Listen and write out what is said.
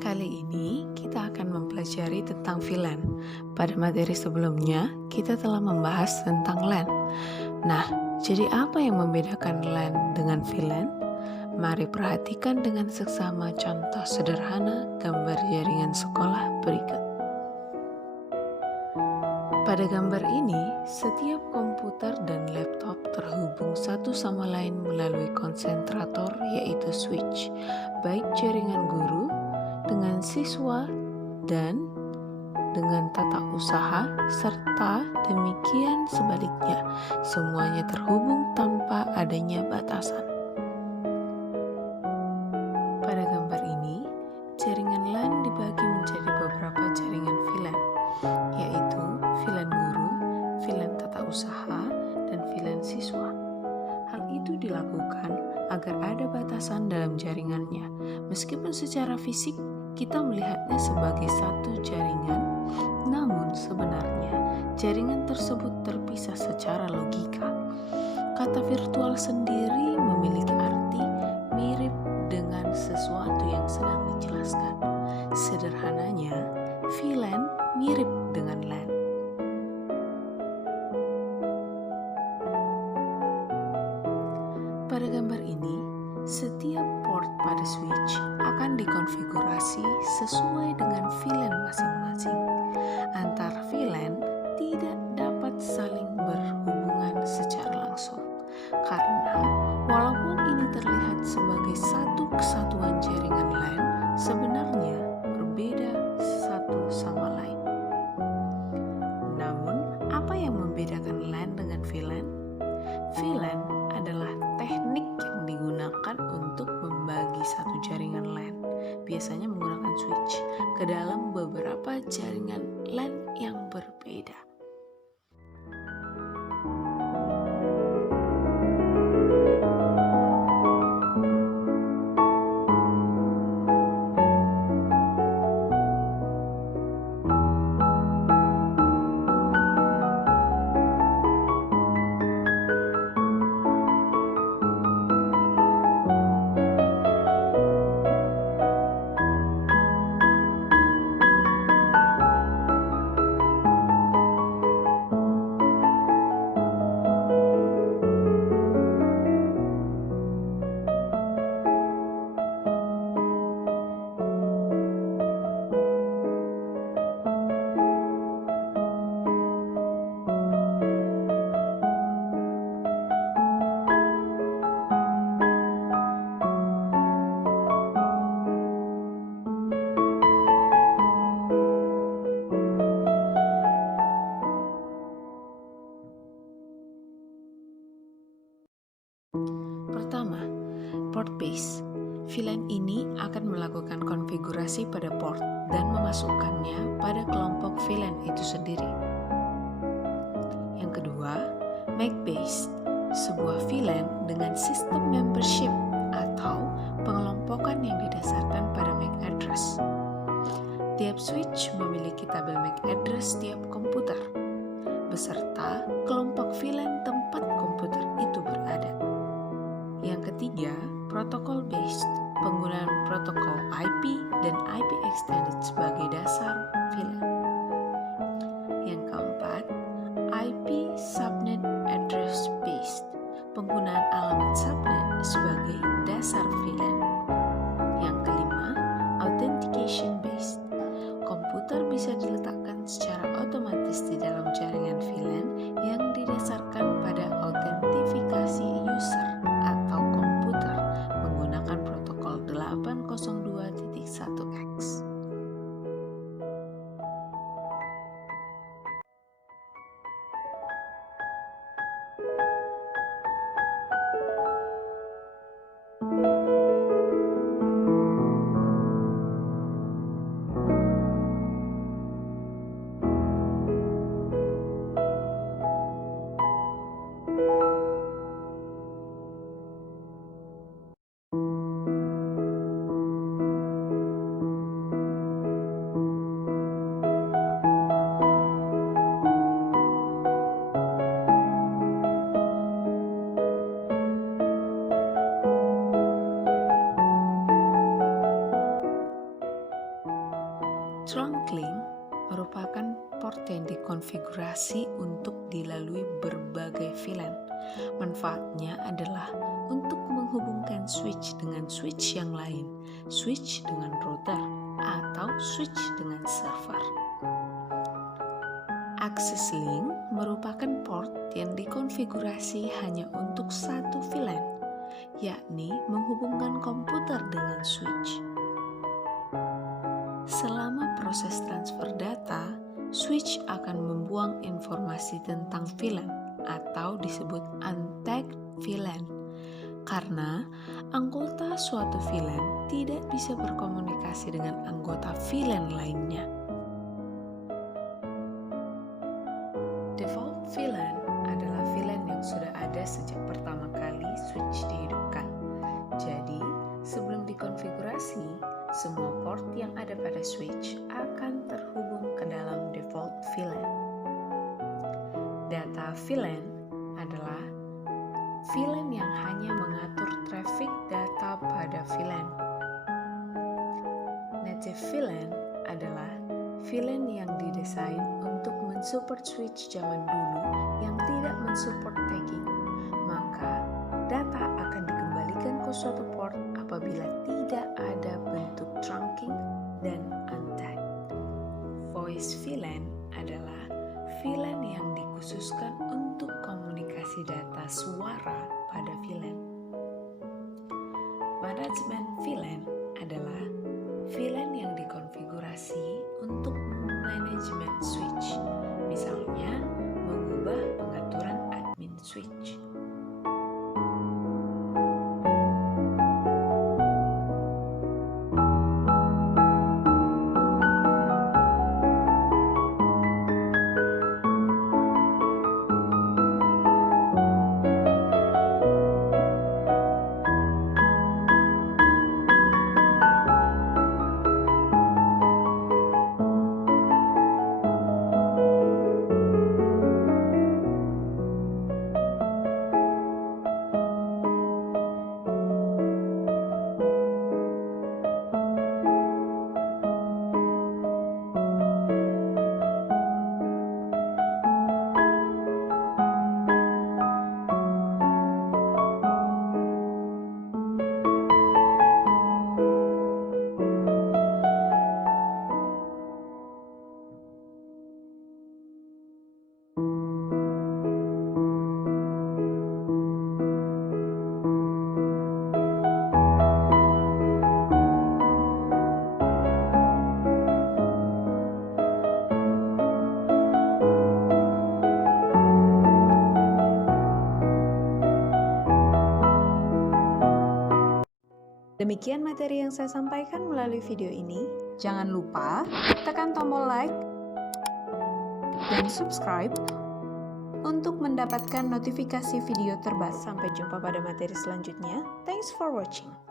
Kali ini kita akan mempelajari tentang VLAN. Pada materi sebelumnya, kita telah membahas tentang LAN. Nah, jadi apa yang membedakan LAN dengan VLAN? Mari perhatikan dengan seksama contoh sederhana gambar jaringan sekolah berikut. Pada gambar ini, setiap komputer dan laptop terhubung satu sama lain melalui konsentrator yaitu switch, baik jaringan guru dengan siswa dan dengan tata usaha, serta demikian sebaliknya, semuanya terhubung tanpa adanya batasan. Pada gambar ini, jaringan LAN dibagi menjadi beberapa jaringan VLAN, yaitu VLAN guru, VLAN tata usaha, dan VLAN siswa. Hal itu dilakukan agar ada batasan dalam jaringannya, meskipun secara fisik kita melihatnya sebagai satu jaringan, namun sebenarnya jaringan tersebut terpisah secara logika. Kata virtual sendiri memiliki arti mirip dengan sesuatu yang sedang dijelaskan. Sederhananya, VLAN mirip dengan LAN. Pada gambar ini, setiap port pada switch akan dikonfigurasi sesuai dengan VLAN masing-masing. Antar VLAN tidak dapat saling berhubungan secara langsung, karena walaupun ini terlihat sebagai satu kesatuan jaringan LAN, sebenarnya berbeda satu sama lain. Namun, apa yang membedakan LAN dengan VLAN? VLAN adalah teknik yang digunakan untuk membagi satu jaringan LAN, biasanya menggunakan switch, ke dalam beberapa jaringan LAN yang berbeda. Pertama, port base. VLAN ini akan melakukan konfigurasi pada port dan memasukkannya pada kelompok VLAN itu sendiri. Yang kedua, MAC based, sebuah VLAN dengan sistem membership atau pengelompokan yang didasarkan pada MAC address. Tiap switch memiliki tabel MAC address tiap komputer, beserta kelompok VLAN tempat komputer itu berada. Yang ketiga, protokol based, penggunaan protokol IP dan IP extended sebagai dasar VLAN. Yang keempat, IP subnet address based, penggunaan alamat subnet sebagai dasar VLAN. Yang kelima, authentication based, komputer bisa diletakkan secara otomatis di dalam jaringan VLAN yang didasarkan pada autentifikasi user atau komputer menggunakan protokol 802.1x. Trunk link merupakan port yang dikonfigurasi untuk dilalui berbagai VLAN. Manfaatnya adalah untuk menghubungkan switch dengan switch yang lain, switch dengan router, atau switch dengan server. Access link merupakan port yang dikonfigurasi hanya untuk satu VLAN, yakni menghubungkan komputer dengan switch. Selama proses transfer data, switch akan membuang informasi tentang VLAN atau disebut untagged VLAN, karena anggota suatu VLAN tidak bisa berkomunikasi dengan anggota VLAN lainnya. Default VLAN adalah VLAN yang sudah ada sejak pertama kali switch dihidupkan. Jadi, sebelum dikonfigurasi, semua port yang ada pada switch akan terhubung ke dalam default VLAN. Data VLAN adalah VLAN yang hanya mengatur traffic data pada VLAN. Native VLAN adalah VLAN yang didesain untuk mensupport switch zaman dulu yang tidak mensupport tagging. Maka, data akan dikembalikan ke suatu port apabila tidak ada bentuk trunking dan untagged. Voice VLAN adalah VLAN yang dikhususkan untuk komunikasi data suara pada VLAN. Management VLAN adalah VLAN yang dikonfigurasi untuk manajemen switch, misalnya mengubah pengaturan admin switch. Demikian materi yang saya sampaikan melalui video ini. Jangan lupa tekan tombol like dan subscribe untuk mendapatkan notifikasi video terbaru. Sampai jumpa pada materi selanjutnya. Thanks for watching.